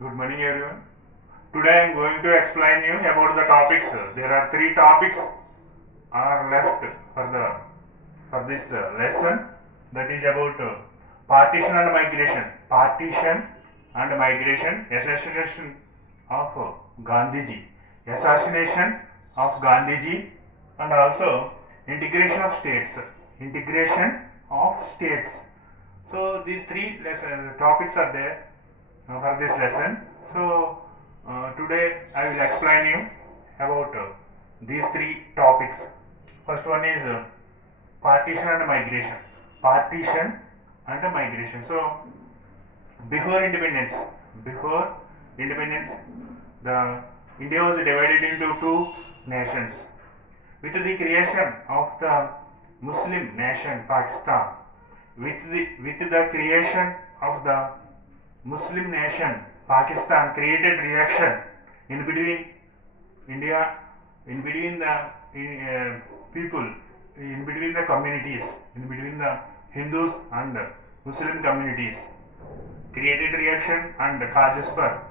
Good morning, everyone. Today I am going to explain you about the topics. There are three topics are left for this lesson. That is about partition and migration. Partition and migration. Assassination of Gandhiji. Assassination of Gandhiji, and also integration of states. Integration of states. So these three topics are there for this lesson. So today I will explain you about these three topics. First one is partition and migration. Partition and migration. So before independence, before independence, the India was divided into two nations. With the creation of the Muslim nation Pakistan, with the creation of the Muslim nation Pakistan created reaction in between India, in between the people, in between the communities, in between the Hindus and Muslim communities, created reaction and causes for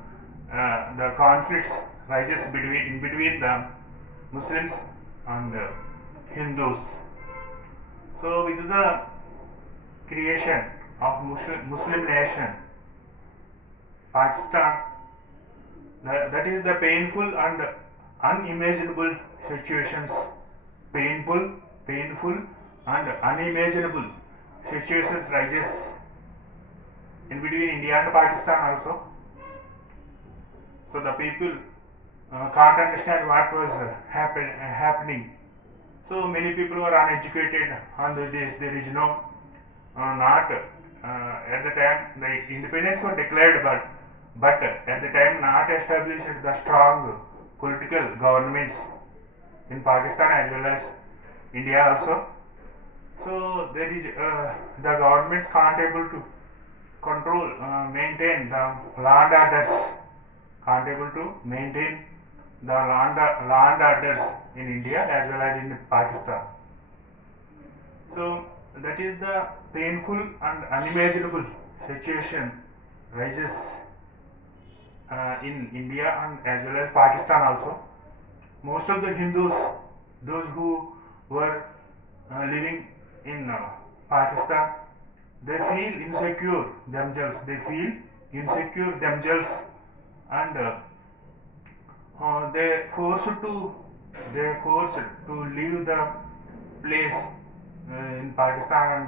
the conflicts rises between the Muslims and Hindus. So with the creation of Muslim nation Pakistan, that is the painful and unimaginable situations, painful and unimaginable situations rises in between India and Pakistan also. So the people can't understand what was happening. So many people were uneducated on this days. There is no not at the time the independence was declared, but at the time not established the strong political governments in Pakistan as well as India also. So there is the governments can't able to control, maintain the land orders, can't able to maintain the land orders in India as well as in Pakistan. So that is the painful and unimaginable situation rises in India and as well as Pakistan also. Most of the Hindus, those who were living in Pakistan, they feel insecure themselves. They feel insecure themselves, and they forced to leave the place in Pakistan, and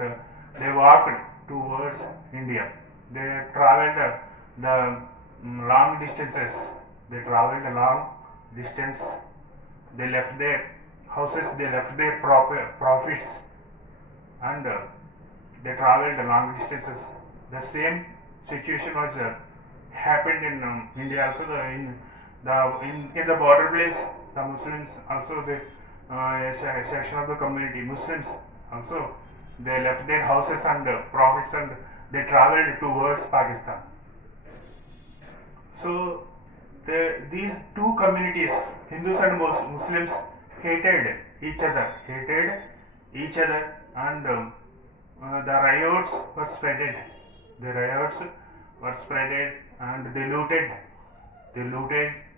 they walked towards India. They traveled the long distances. They traveled a long distance. They left their houses. They left their profits, and they traveled long distances. The same situation was happened in India also. In the border place, the Muslims also the section of the community Muslims also, they left their houses and profits, and they traveled towards Pakistan. So these two communities, Hindus and Muslims, hated each other, and the riots were spreaded. The riots were spreaded, and they looted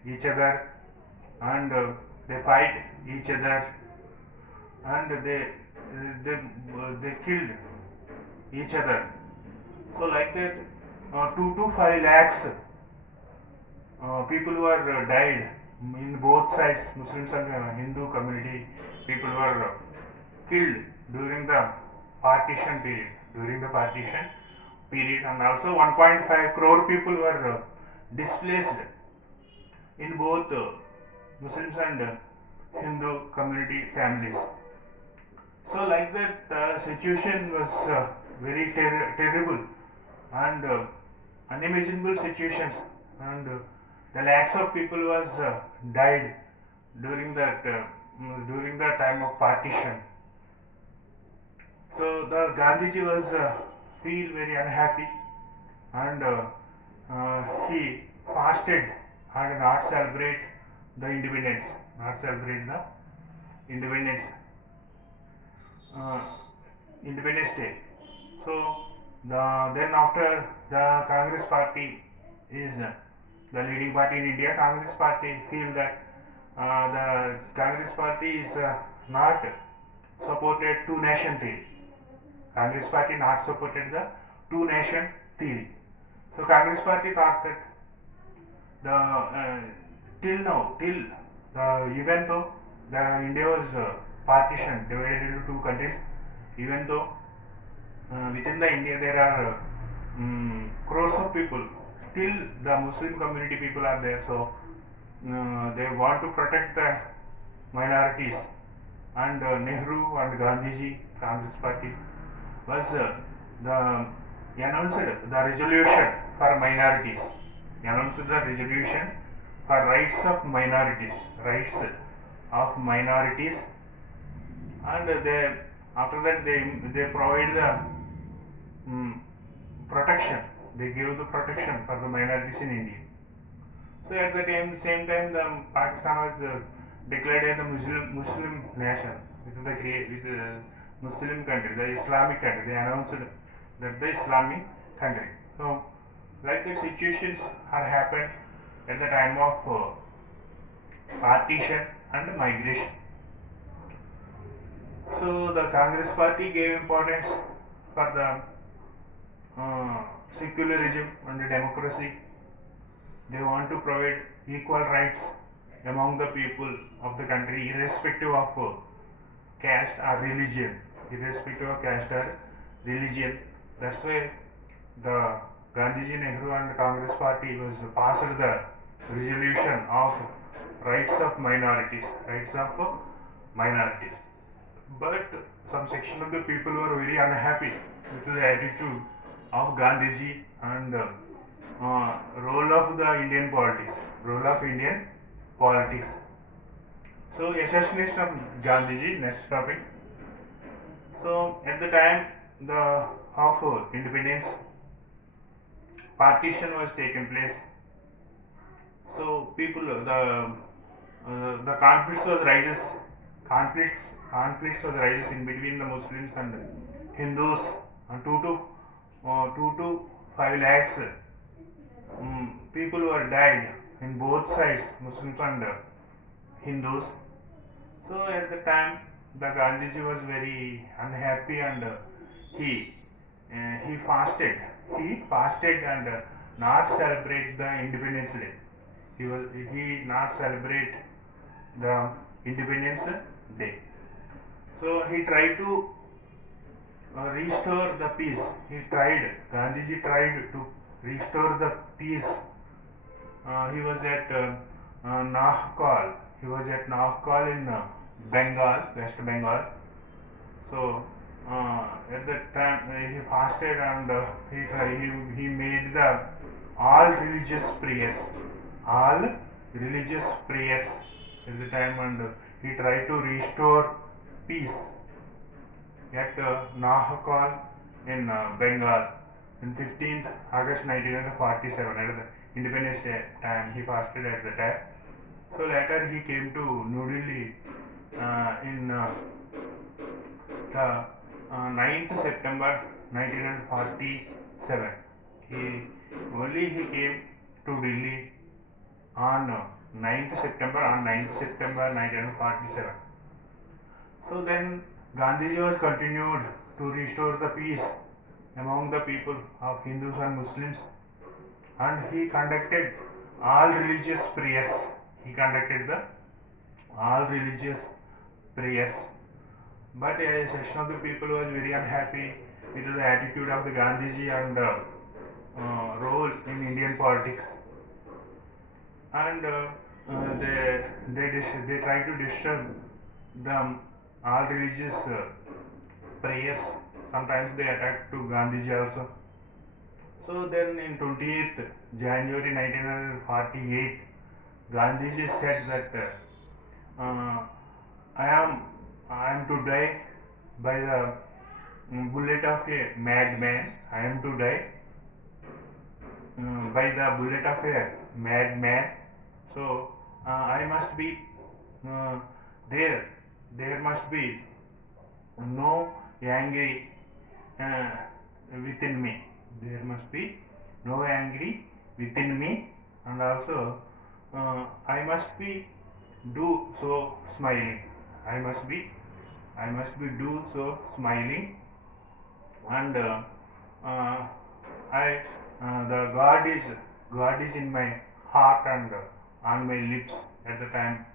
each other, and they fight each other, and they killed each other. So like that, 2 to 5 lakhs people were died in both sides, Muslims and Hindu community. People were killed during the partition period. And also 1.5 crore people were displaced in both Muslims and Hindu community families. So like that, the situation was very terrible and unimaginable situations, and the lakhs of people was died during during the time of partition. So the Gandhiji was feel very unhappy, and he fasted and not celebrate the independence, not celebrate the independence uh, Independence Day. So then after the Congress party is the leading party in India, Congress party, feel that the Congress party is not supported two nation theory. Congress party not supported the two nation theory. So Congress party thought that the till now, till even though the India was partition, divided into two countries, even though within the India there are crores of people, still the Muslim community people are there. So they want to protect the minorities, and Nehru and Gandhiji, Congress party, was the announced the resolution for minorities, announced the resolution for rights of minorities, and they after that they provide the protection. They gave the protection for the minorities in India. So at the same time, the Pakistan was declared as the Muslim nation with the Muslim country, the Islamic country. They announced that the Islamic country. So like the situations are happened at the time of partition and migration. So the Congress party gave importance for the secularism and democracy. They want to provide equal rights among the people of the country, irrespective of caste or religion. Irrespective of caste or religion. That's why the Gandhiji, Nehru and Congress party was passed the resolution of rights of minorities. But some section of the people were very unhappy with the attitude of Gandhiji and role of Indian politics. So assassination of Gandhiji, next topic. So at the time of independence, partition was taken place. So people, the conflicts was rises in between the Muslims and Hindus, and 2 to 5 lakhs people were died in both sides, Muslims and Hindus. So at the time, the Gandhiji was very unhappy, and he fasted. He fasted and not celebrate the Independence Day. He not celebrate the Independence Day. So he tried to restore the peace. Gandhiji tried to restore the peace. He was at Nahkal. He was at Nahkal in Bengal, West Bengal. So at that time he fasted, and he made the all religious prayers at the time, and he tried to restore peace at Nahkal in Bengal in 15th August 1947. At the Independence Day time, he fasted at the time. So later he came to New Delhi in the 9th September 1947. He came to Delhi on 9th September 1947. So then Gandhiji was continued to restore the peace among the people of Hindus and Muslims, and he conducted all religious prayers. But a section of the people was very unhappy with the attitude of the Gandhiji and role in Indian politics, and they try to disturb the all religious prayers. Sometimes they attack to Gandhiji also. So then in 28th January 1948, Gandhiji said that I am to die by the bullet of a madman. I am to die by the bullet of a madman. So I must be there. There must be no angry within me. There must be no angry within me. and also I must be do so smiling. I must be do so smiling, and uh, I the God is in my heart and on my lips at the time.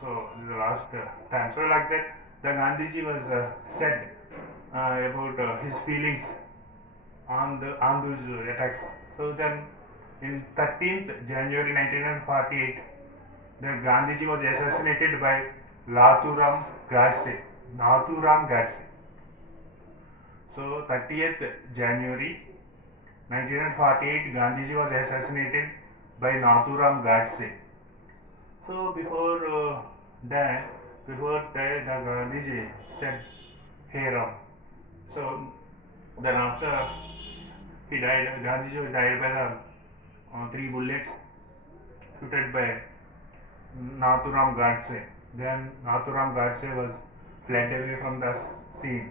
So the last time. So like that, the Gandhiji was said about his feelings on those attacks. So then, in 13th January 1948, the Gandhiji was assassinated by Nathuram Godse. Nathuram Godse. So 30th January 1948, Gandhiji was assassinated by Nathuram Godse. So that, before that, the Gandhiji said, "Hey Ram." So then after he died, Gandhiji was died by the 3 bullets shooted by Nathuram Godse. Then Nathuram Godse was fled away from the scene.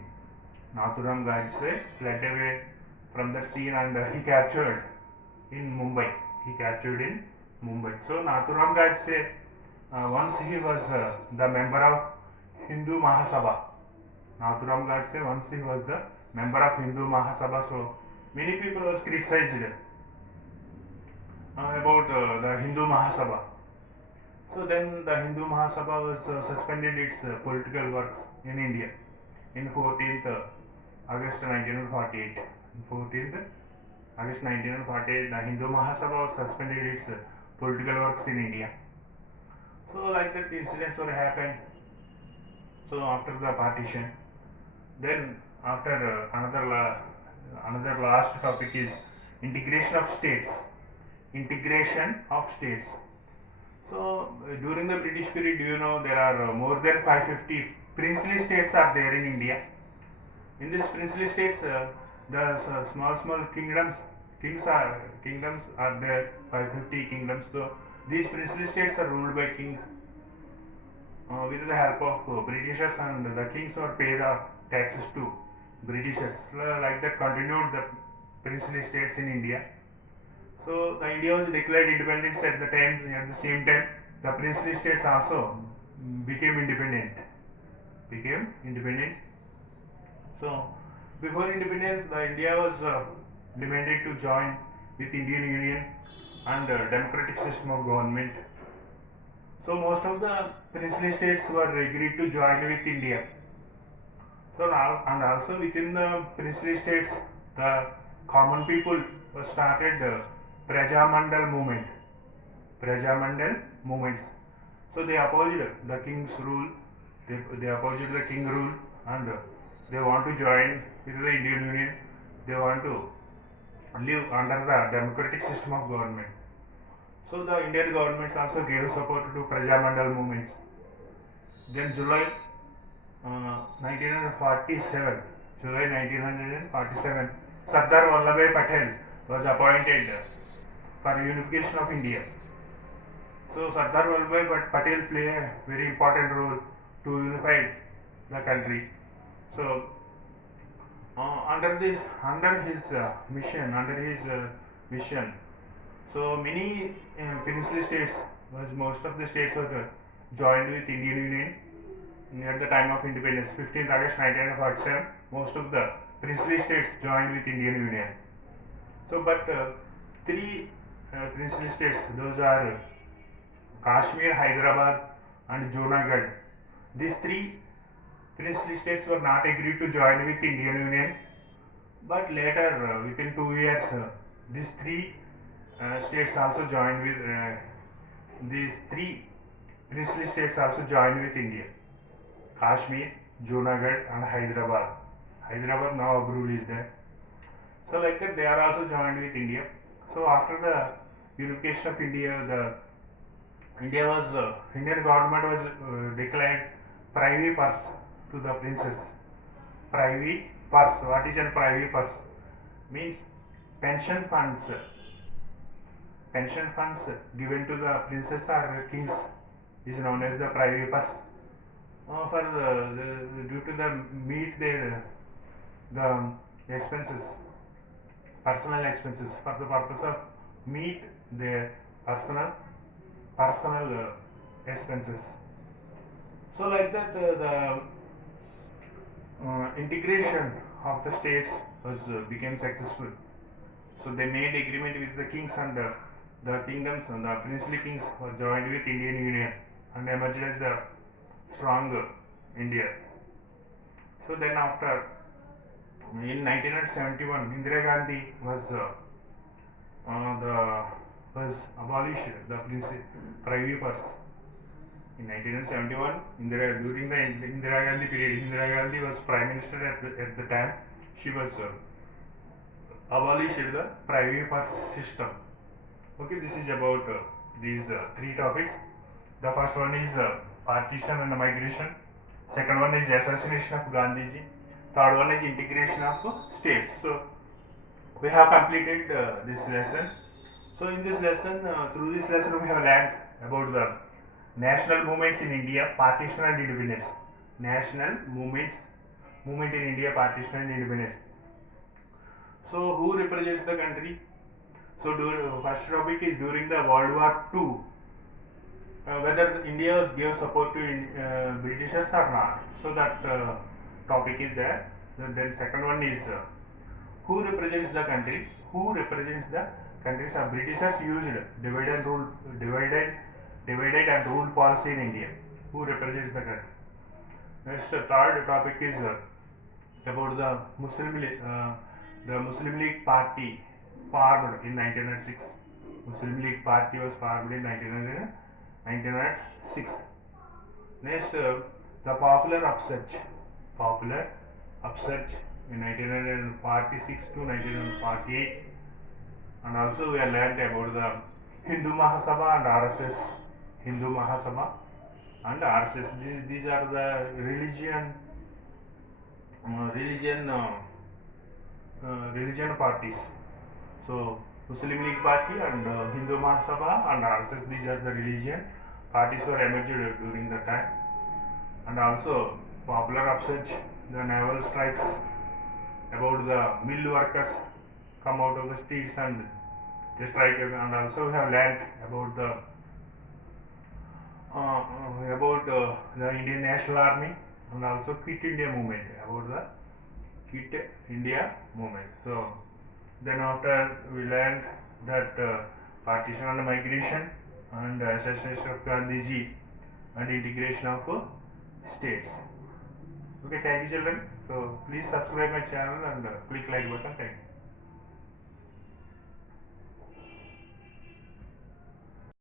Nathuram Godse fled away from the scene, and he captured in Mumbai. He captured in Mumbai. So Nathuram Godse, once he was the member of Hindu Mahasabha. Nathuram Godse, once he was the member of Hindu Mahasabha. So many people was criticized about the Hindu Mahasabha. So then the Hindu Mahasabha was suspended its political works in India in 14th August 1948. 14th August 1948, the Hindu Mahasabha was suspended its political works in India. So like that incidents were happened. So after the partition, then after another last topic is integration of states. Integration of states. So during the British period, you know, there are more than 550 princely states are there in India. In these princely states, the small kingdoms are there, 550 kingdoms. So these princely states are ruled by kings with the help of Britishers, and the kings were paid taxes to Britishers. Like that continued the princely states in India. So the India was declared independence at the time. At the same time, the princely states also became independent. Became independent. So before independence, the India was demanded to join with Indian Union and democratic system of government. So most of the princely states were agreed to join with India. So and also within the princely states, the common people started the Prajamandal movement. Prajamandal movements. So they opposed the king's rule. They opposed the king rule, and they want to join with the Indian Union. They want to live under the democratic system of government. So the Indian governments also gave support to Prajamandal movements. Then uh, 1947, July 1947, Sardar Vallabhbhai Patel was appointed for unification of India. So Sardar Vallabhbhai Patel played a very important role to unify the country. So under his mission, so many princely states, most of the states were joined with Indian Union at the time of independence, 15th August 1947. Most of the princely states joined with Indian Union. So, but three princely states, those are Kashmir, Hyderabad, and Junagadh. These three princely states were not agreed to join with Indian Union, but later, within 2 years, these three states also joined with these three princely states also joined with India. Kashmir, Junagadh, and Hyderabad. Hyderabad now Abrul is there. So like that, they are also joined with India. So after the unification of India, the Indian government was declared privy purse to the princess. Privy purse. What is a privy purse? Means pension funds. Pension funds given to the princess or kings is known as the privy purse. For due to the meet their the expenses, personal expenses, for the purpose of meet their personal expenses. So like that, the integration of the states was became successful. So they made agreement with the kings, and the kingdoms and the princely kings were joined with Indian Union and emerged as the strong India. So then after, in 1971, Indira Gandhi was abolished the privy purse. In 1971, during the Indira Gandhi period, Indira Gandhi was prime minister at the time. She was abolished the privy purse system. Okay, this is about these three topics. The first one is partition and migration. Second one is assassination of Gandhiji. Third one is integration of states. So we have completed this lesson. So in this lesson, through this lesson, we have learned about the national movements in India, partition and independence. National movement in India, partition and independence. So who represents the country? So first topic is during the World War II. Whether India gave support to Britishers or not. So that topic is there. Then second one is who represents the country? Who represents the country? So Britishers used divided and rule policy in India. Who represents the country? Next, third topic is about the Muslim League Party formed in 1906. Muslim League Party was formed in 1906. Next, the popular upsurge in 1946 to 1948, and also we have learned about the Hindu Mahasabha and RSS. Hindu Mahasabha and RSS. These are the religion parties. So Muslim League Party and Hindu Mahasabha and RSS, these are the religion parties were emerged during the time. And also popular upsurge, the naval strikes, about the mill workers come out of the streets and they strike. And also we have learned about the Indian National Army and also Quit India movement, about the Quit India movement. So then after we learned that partition and migration and assassination of Gandhiji and integration of states. Okay, thank you children. So please subscribe my channel and click like button. Thank you.